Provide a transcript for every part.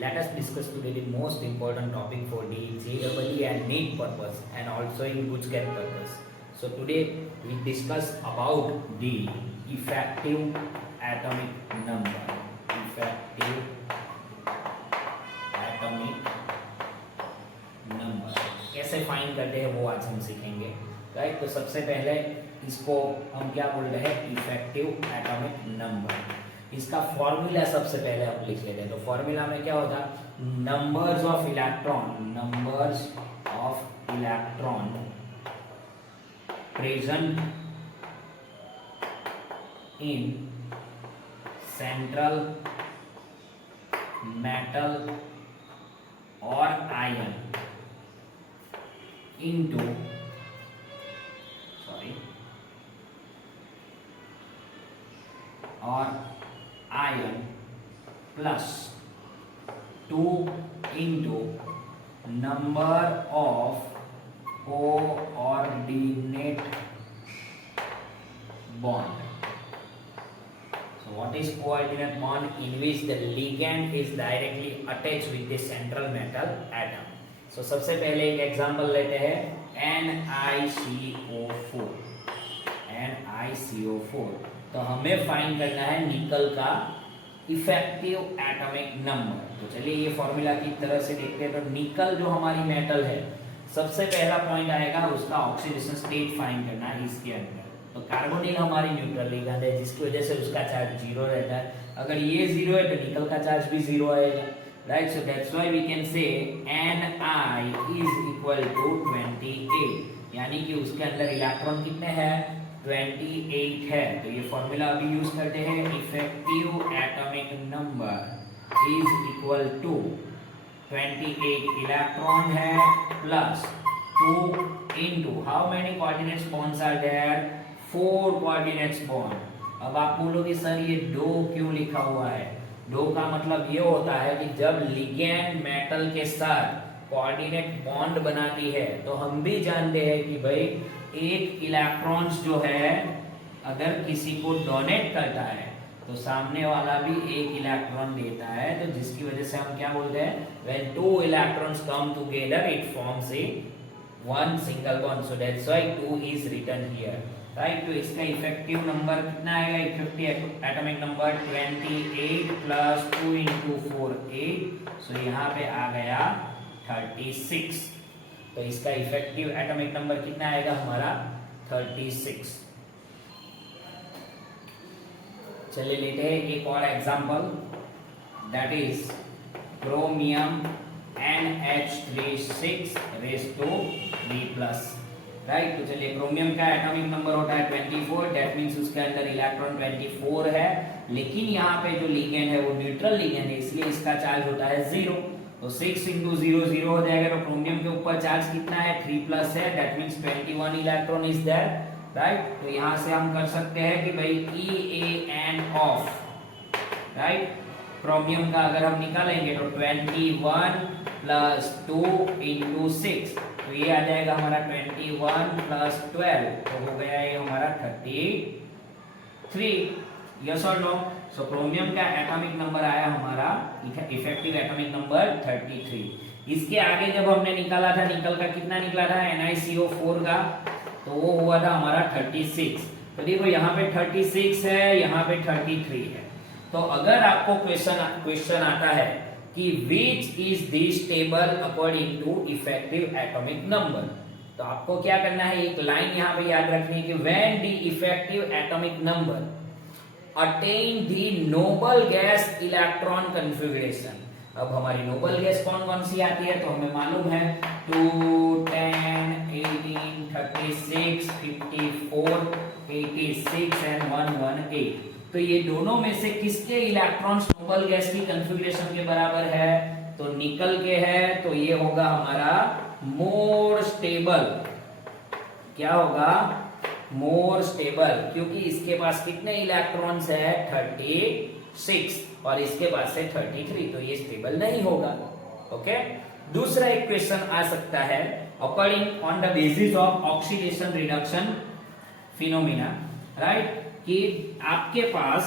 let us discuss today the most important topic for the JEE and NEET purpose and also in GUJCAT purpose. So today we discuss about the effective atomic number. Effective atomic number कैसे find करते हैं वो आज हम सीखेंगे, right. तो सबसे पहले इसको हम क्या बोल रहे हैं, इफेक्टिव एटॉमिक नंबर। इसका फॉर्मूला सबसे पहले हम लिख लेते हैं। तो फॉर्मूला में क्या होता, numbers of electron present in central metal और ion into or iron plus 2 into number of coordinate bond. So what is coordinate bond? In which the ligand is directly attached with the central metal atom. So सबसे पहले एक example लेते हैं NiCO4। तो हमें find करना है निकल का इफेक्टिव एटॉमिक नंबर। तो चलिए ये फॉर्मूला की तरह से देखते हैं। तो निकल जो हमारी मेटल है, सबसे पहला पॉइंट आएगा उसका ऑक्सीडेशन स्टेट फाइंड करना है इसके अंदर। तो कार्बोनिल हमारी न्यूट्रल लिगेंड है जिसकी वजह से उसका चार्ज 0 रहता है। अगर ये 0 है तो निकल का चार्ज भी 0 आएगा, right? So that's why we can say Ni is equal to 28, यानी कि उसके अंदर इलेक्ट्रॉन कितने हैं, 28 है। तो ये फॉर्मूला अभी यूज करते हैं, effective atomic number is equal to 28 electron है plus 2 into how many coordinates bonds are there, 4 coordinates bond. अब आप बोलोगे सर ये 2 क्यों लिखा हुआ है? 2 का मतलब ये होता है कि जब लिगेंड मेटल के साथ कोऑर्डिनेट बॉन्ड बनाती है तो हम भी जानते हैं कि भाई एक इलेक्ट्रॉन्स जो है अगर किसी को डोनेट करता है तो सामने वाला भी एक इलेक्ट्रॉन देता है। तो जिसकी वजह से हम क्या बोलते हैं, when 2 electrons come together it forms a one single bond. So that's why 2 is written here, right? तो इसका इफेक्टिव नंबर कितना आएगा, effective atomic number 28 plus 2 into 4 8। सो यहाँ पे आ गया 36। तो इसका इफेक्टिव एटॉमिक नंबर कितना आएगा हमारा, 36। चलिए लेते हैं एक और example, that is chromium NH36 raised to 3+, right. तो चलिए क्रोमियम का एटॉमिक नंबर होता है 24, दैट मींस उसके अंदर इलेक्ट्रॉन 24 है, लेकिन यहाँ पे जो लिगेंड है वो न्यूट्रल लिगेंड है, इसलिए इसका चार्ज होता है 0। तो 6 into 0 0 हो जाएगा। तो क्रोमियम के ऊपर चार्ज कितना है, 3+ है, that means 21 electron is there, right. तो यहाँ से हम कर सकते हैं कि भाई EAN ऑफ, राइट, क्रोमियम का अगर हम निकालेंगे तो 21 प्लस 2 into 6, तो ये आ जाएगा हमारा 21 प्लस 12, तो हो गया ये हमारा 33। यस और नो? सो क्रोमियम का एटॉमिक नंबर आया हमारा इफेक्टिव एटॉमिक नंबर 33। इसके आगे जब हमने निकाला था निकल का कितना निकला था, NiCO4 का, तो वो हुआ था हमारा 36। तो देखो यहाँ पे 36 है, यहाँ पे 33 है। तो अगर आपको क्वेश्चन आता है कि which is this table according to effective atomic number, तो आपको क्या करना है, एक लाइन यहाँ पे याद रखनी है कि when the effective atomic number attain the noble gas electron configuration. अब हमारी नोबल गैस कौन कौन सी आती है, तो हमें मालूम है 2 10 18 36 54 86 एंड 118। तो ये दोनों में से किसके इलेक्ट्रॉन्स नोबल गैस की कॉन्फ़िगरेशन के बराबर है, तो निकल के है। तो ये होगा हमारा मोर स्टेबल। क्या होगा, मोर स्टेबल, क्योंकि इसके पास कितने इलेक्ट्रॉन्स है, 36, और इसके पास है 33, तो ये स्टेबल नहीं होगा। ओके। दूसरा एक क्वेश्चन आ सकता है, according on the basis of oxidation reduction phenomena, right, कि आपके पास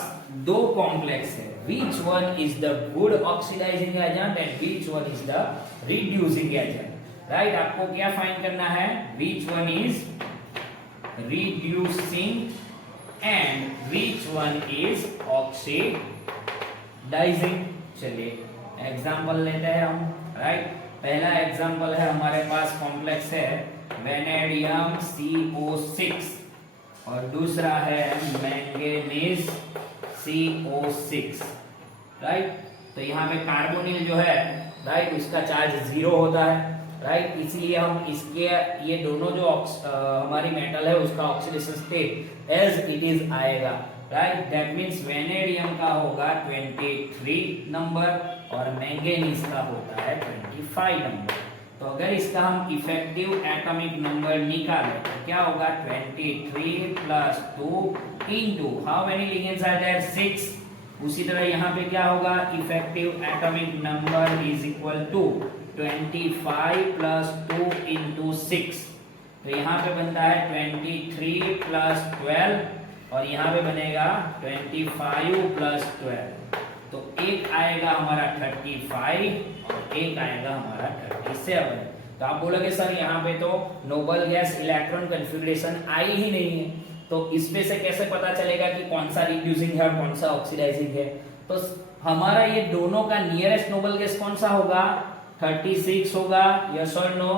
2 कॉम्प्लेक्स है, which one is the good oxidizing agent and which one is the reducing agent, right? आपको क्या फाइंड करना है? which one is reducing and which one is oxidizing. चलिए example लेते हैं हम, राइट? पहला एग्जांपल है हमारे पास कॉम्प्लेक्स है वेनेडियम CO6 और दूसरा है मैंगनीज CO6, राइट? तो यहाँ पे कार्बोनिल जो है, राइट, उसका चार्ज 0 होता है, राइट? इसीलिए हम इसके ये दोनों जो हमारी मेटल है उसका oxidation state as it is आएगा, राइट? दैट मींस वेनेडियम का होगा 23 नंबर और मैंगनीज का होता है 25 नंबर। तो अगर इसका हम इफेक्टिव एटॉमिक नंबर निकालें तो क्या होगा? 23 plus 2 into how many ligands are there? 6। उसी तरह यहाँ पे क्या होगा? Effective atomic number is equal to 25 plus 2 into 6। तो यहाँ पे बनता है 23 प्लस 12 और यहाँ पे बनेगा 25 प्लस 12। तो एक आएगा हमारा 35 और एक आएगा हमारा 37। तो आप बोलोगे सर यहाँ पे तो नोबल गैस इलेक्ट्रॉन कॉन्फ़िगरेशन आई ही नहीं है, तो इसमें से कैसे पता चलेगा कि कौन सा रिड्यूसिंग है और कौन सा ऑक्सीडाइजिंग है? तो हमारा ये दोनों का नियरेस्ट नोबल गैस कौन सा होगा? 36 होगा, यस और नो,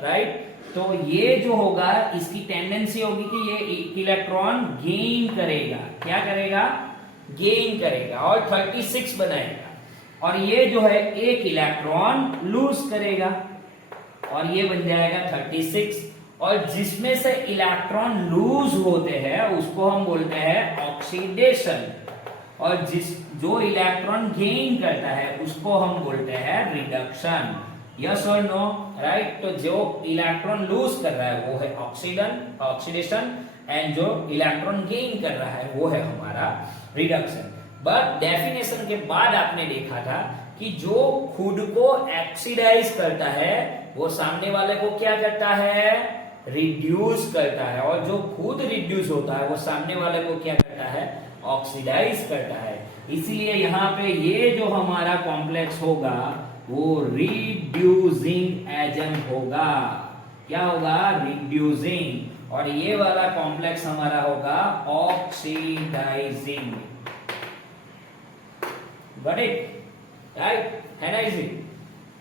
राइट? तो ये जो होगा इसकी टेंडेंसी होगी कि ये इलेक्ट्रॉन गेन करेगा। क्या करेगा? गेन करेगा और 36 बनाएगा। और ये जो है एक इलेक्ट्रॉन लूज करेगा और ये बन जाएगा 36। और जिसमें से इलेक्ट्रॉन लूज होते हैं उसको हम बोलते हैं ऑक्सीडेशन और जो इलेक्ट्रॉन गेन करता है उसको हम बोलते हैं रिडक्शन। यस और नो, राइट? तो जो इलेक्ट्रॉन लूज कर रहा है वो है ऑक्सीडेशन एंड जो इलेक्ट्रॉन गेन कर रहा है वो है हमारा रिडक्शन। बट डेफिनेशन के बाद आपने देखा था कि जो खुद को ऑक्सीडाइज करता है वो सामने वाले को क्या करता है? रिड्यूस करता है। और जो खुद रिड्यूस होता है वो सामने वाले को क्या करता है? ऑक्सीडाइज करता है। इसीलिए यहाँ पे ये जो हमारा कॉम्प्लेक्स होगा वो रिड्यूसिंग एजेंट होगा। क्या होगा? रिड्यूसिंग। और ये वाला कॉम्प्लेक्स हमारा होगा ऑक्सीडाइजिंग। Got it? राइट? है ना इजी?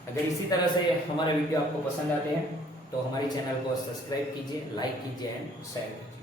अगर इसी तरह से हमारे वीडियो आपको पसंद आते हैं तो हमारी चैनल को सब्सक्राइब कीजिए, लाइक कीजिए एंड शेयर कीजिए।